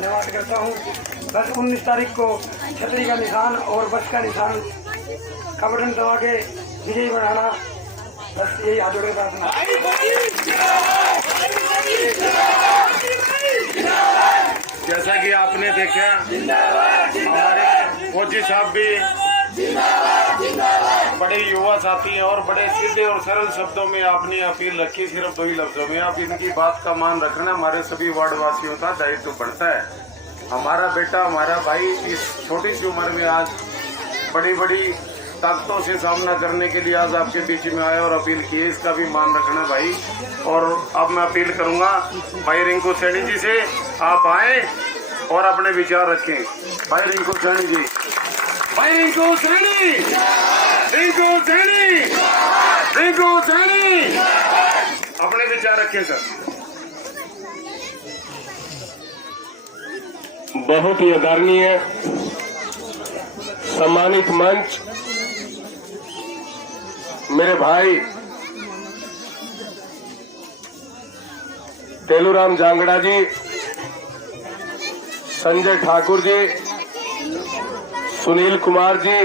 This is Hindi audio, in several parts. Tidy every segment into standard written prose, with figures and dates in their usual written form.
धन्यवाद करता हूँ। बस 19 तारीख को छतरी का निशान और बस का निशान का बटन दबा के विजयी बनाना, बस यही हाथ जोड़े प्रार्थना। जैसा कि आपने देखा हमारे फौजी साहब भी बड़े युवा साथी हैं और बड़े सीधे और सरल शब्दों में आपने अपील रखी, सिर्फ 2 ही लफ्जों में। आप इनकी बात का मान रखना हमारे सभी वार्ड वासियों का दायित्व बढ़ता है। हमारा बेटा, हमारा भाई इस छोटी सी उम्र में आज बड़ी बड़ी ताकतों से सामना करने के लिए आज आपके बीच में आया और अपील की है, इसका भी मान रखना भाई। और अब मैं अपील करूंगा भाई रिंकू सैनी जी से, आप आए और अपने विचार रखें। भाई रिंकू सैनी जी, भाई रिंकू सैनी, रिंकू सैनी, रिंकू सैनी, अपने विचार रखें सर। बहुत ही आदरणीय सम्मानित मंच, मेरे भाई तेलूराम जांगड़ा जी, संजय ठाकुर जी, सुनील कुमार जी,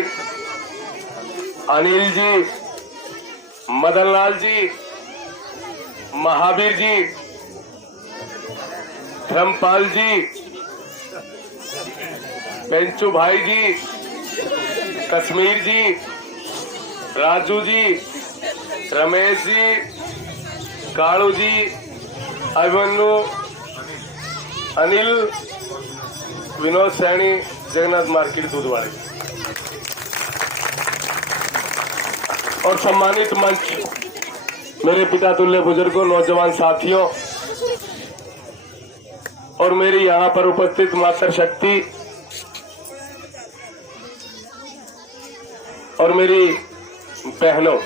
अनिल जी, मदन लाल जी, महावीर जी, धर्मपाल जी, पेंचू भाई जी, कश्मीर जी, राजू जी, रमेश जी, कालू जी, अभिमन्यु, अनिल, विनोद सैनी, जगन्नाथ मार्केट दूधवाड़ी और सम्मानित मंच, मेरे पिता तुल्य बुजुर्गों, नौजवान साथियों और मेरी यहाँ पर उपस्थित मातृ शक्ति और मेरी बहनों,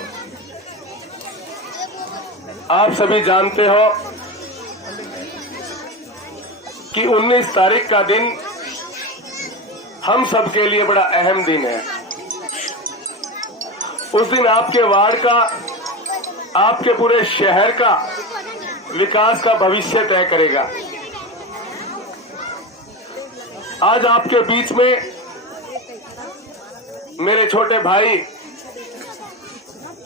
आप सभी जानते हो कि 19 तारीख का दिन हम सबके लिए बड़ा अहम दिन है। उस दिन आपके वार्ड का, आपके पूरे शहर का विकास का भविष्य तय करेगा। आज आपके बीच में मेरे छोटे भाई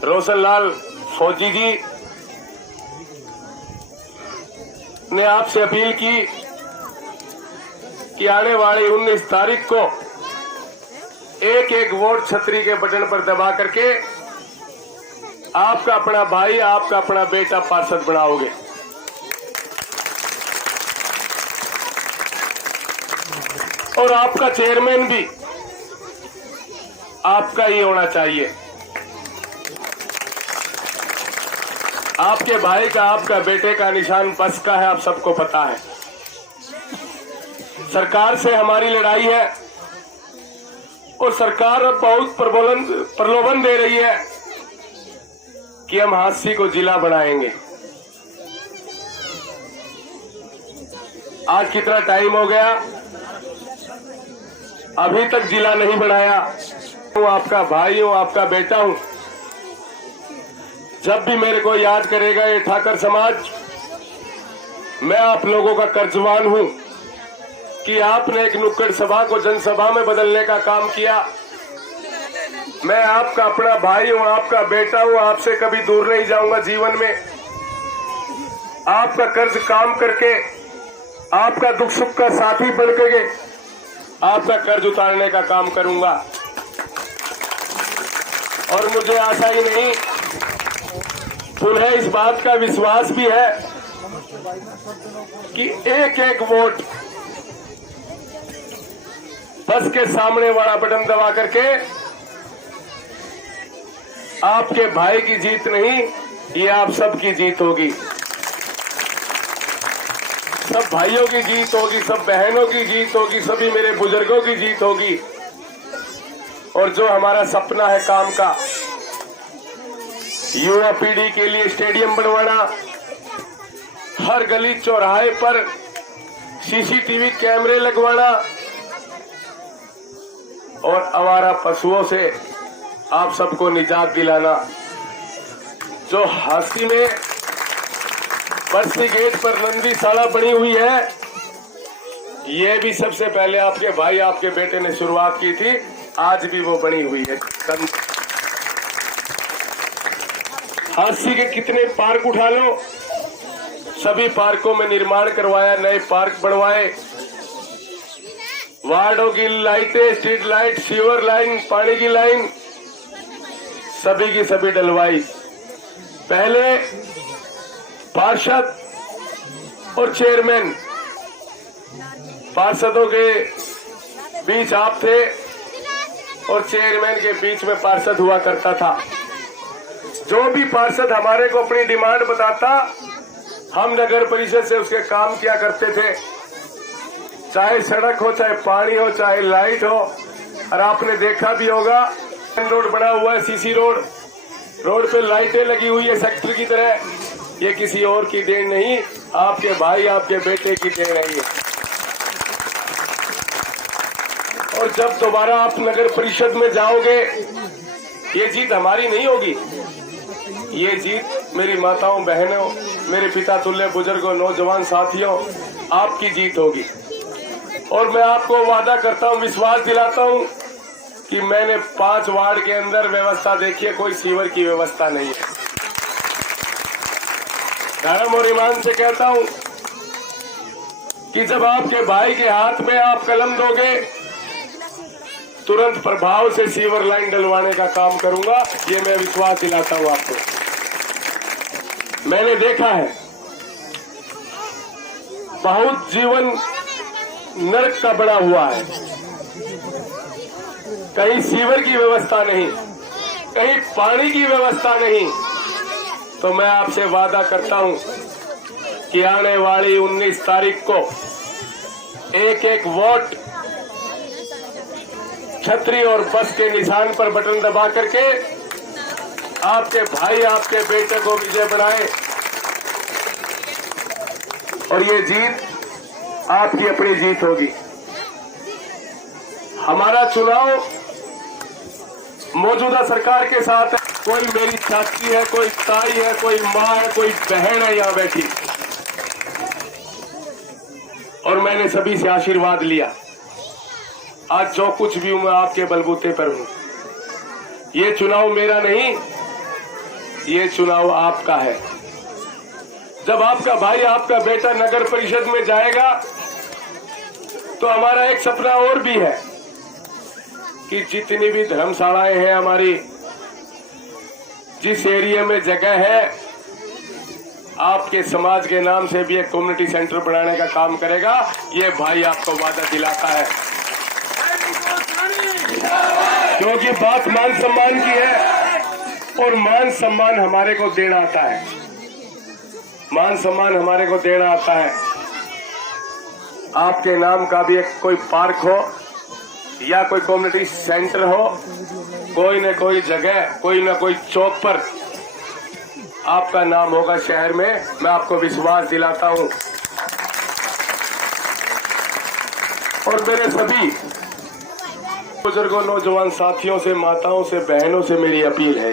रोशनलाल फौजी जी ने आपसे अपील की कि आने वाली 19 तारीख को एक एक वोट छतरी के बटन पर दबा करके आपका अपना भाई, आपका अपना बेटा पार्षद बनाओगे। और आपका चेयरमैन भी आपका ही होना चाहिए। आपके भाई का, आपका बेटे का निशान बस का है, आप सबको पता है। सरकार से हमारी लड़ाई है और सरकार अब बहुत प्रलोभन दे रही है कि हम हांसी को जिला बनाएंगे। आज कितना टाइम हो गया, अभी तक जिला नहीं बनाया। हूं आपका भाई हूं, आपका बेटा हूं। जब भी मेरे को याद करेगा ये ठाकर समाज, मैं आप लोगों का कर्जवान हूं कि आपने एक नुक्कड़ सभा को जनसभा में बदलने का काम किया। मैं आपका अपना भाई हूं, आपका बेटा हूं, आपसे कभी दूर नहीं जाऊंगा जीवन में। आपका कर्ज काम करके, आपका दुख सुख का साथी बन के आपका कर्ज उतारने का काम करूंगा। और मुझे आशा ही नहीं, पुनः इस बात का विश्वास भी है कि एक एक वोट बस के सामने वाला बटन दबा करके आपके भाई की जीत नहीं, ये आप सबकी जीत होगी। सब भाइयों की जीत होगी, सब बहनों की जीत होगी, सभी मेरे बुजुर्गों की जीत होगी। और जो हमारा सपना है काम का, युवा पीढ़ी के लिए स्टेडियम बनवाना, हर गली चौराहे पर सीसीटीवी कैमरे लगवाना और आवारा पशुओं से आप सबको निजात दिलाना। जो हांसी में बस्ती गेट पर नंदीशाला बनी हुई है, ये भी सबसे पहले आपके भाई आपके बेटे ने शुरुआत की थी, आज भी वो बनी हुई है। हांसी के कितने पार्क उठा लो, सभी पार्कों में निर्माण करवाया, नए पार्क बनवाए, वार्डों की लाइटें, स्ट्रीट लाइट, सीवर लाइन, पानी की लाइन सभी की सभी डलवाई। पहले पार्षद और चेयरमैन, पार्षदों के बीच आप थे और चेयरमैन के बीच में पार्षद हुआ करता था। जो भी पार्षद हमारे को अपनी डिमांड बताता, हम नगर परिषद से उसके काम किया करते थे, चाहे सड़क हो, चाहे पानी हो, चाहे लाइट हो। और आपने देखा भी होगा रोड बना हुआ है, सीसी रोड, रोड पे लाइटें लगी हुई है सेक्टर की तरह। ये किसी और की देन नहीं, आपके भाई आपके बेटे की देन है ये। और जब दोबारा आप नगर परिषद में जाओगे, ये जीत हमारी नहीं होगी, ये जीत मेरी माताओं, बहनों, मेरे पिता तुल्य बुजुर्गों, नौजवान साथियों, आपकी जीत होगी। और मैं आपको वादा करता हूं, विश्वास दिलाता हूं कि मैंने 5 वार्ड के अंदर व्यवस्था देखी है, कोई सीवर की व्यवस्था नहीं है। धर्म और ईमान से कहता हूं कि जब आपके भाई के हाथ में आप कलम दोगे, तुरंत प्रभाव से सीवर लाइन डलवाने का काम करूंगा, ये मैं विश्वास दिलाता हूं आपको। मैंने देखा है बहुत जीवन नरक का बना हुआ है, कहीं सीवर की व्यवस्था नहीं, कहीं पानी की व्यवस्था नहीं। तो मैं आपसे वादा करता हूं कि आने वाली 19 तारीख को एक एक वोट छतरी और बस के निशान पर बटन दबा करके आपके भाई आपके बेटे को विजय बनाए। और ये जीत आपकी अपनी जीत होगी। हमारा चुनाव मौजूदा सरकार के साथ है। कोई मेरी चाची है, कोई ताई है, कोई माँ है, कोई बहन है यहाँ बैठी, और मैंने सभी से आशीर्वाद लिया। आज जो कुछ भी हूं मैं आपके बलबूते पर हूं। ये चुनाव मेरा नहीं, ये चुनाव आपका है। जब आपका भाई आपका बेटा नगर परिषद में जाएगा तो हमारा एक सपना और भी है कि जितनी भी धर्मशालाएं हैं हमारी, जिस एरिया में जगह है, आपके समाज के नाम से भी एक कम्युनिटी सेंटर बनाने का काम करेगा। ये भाई आपको वादा दिलाता है, क्योंकि बात मान सम्मान की है और मान सम्मान हमारे को देना आता है, मान सम्मान हमारे को देना आता है। आपके नाम का भी एक कोई पार्क हो या कोई कम्युनिटी सेंटर हो, कोई न कोई जगह, कोई न कोई चौक पर आपका नाम होगा शहर में, मैं आपको विश्वास दिलाता हूं। और मेरे सभी बुजुर्गों, नौजवान साथियों से, माताओं से, बहनों से मेरी अपील है,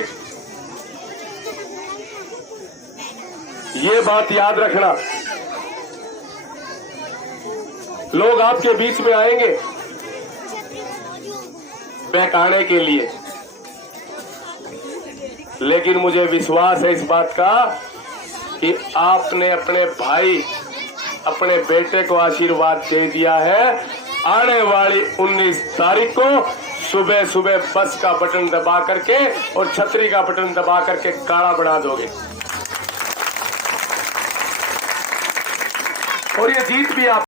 ये बात याद रखना, लोग आपके बीच में आएंगे बहकाने के लिए, लेकिन मुझे विश्वास है इस बात का कि आपने अपने भाई, अपने बेटे को आशीर्वाद दे दिया है। आने वाली 19 तारीख को सुबह सुबह बस का बटन दबा करके और छतरी का बटन दबा करके काला बना दोगे, और ये जीत भी आप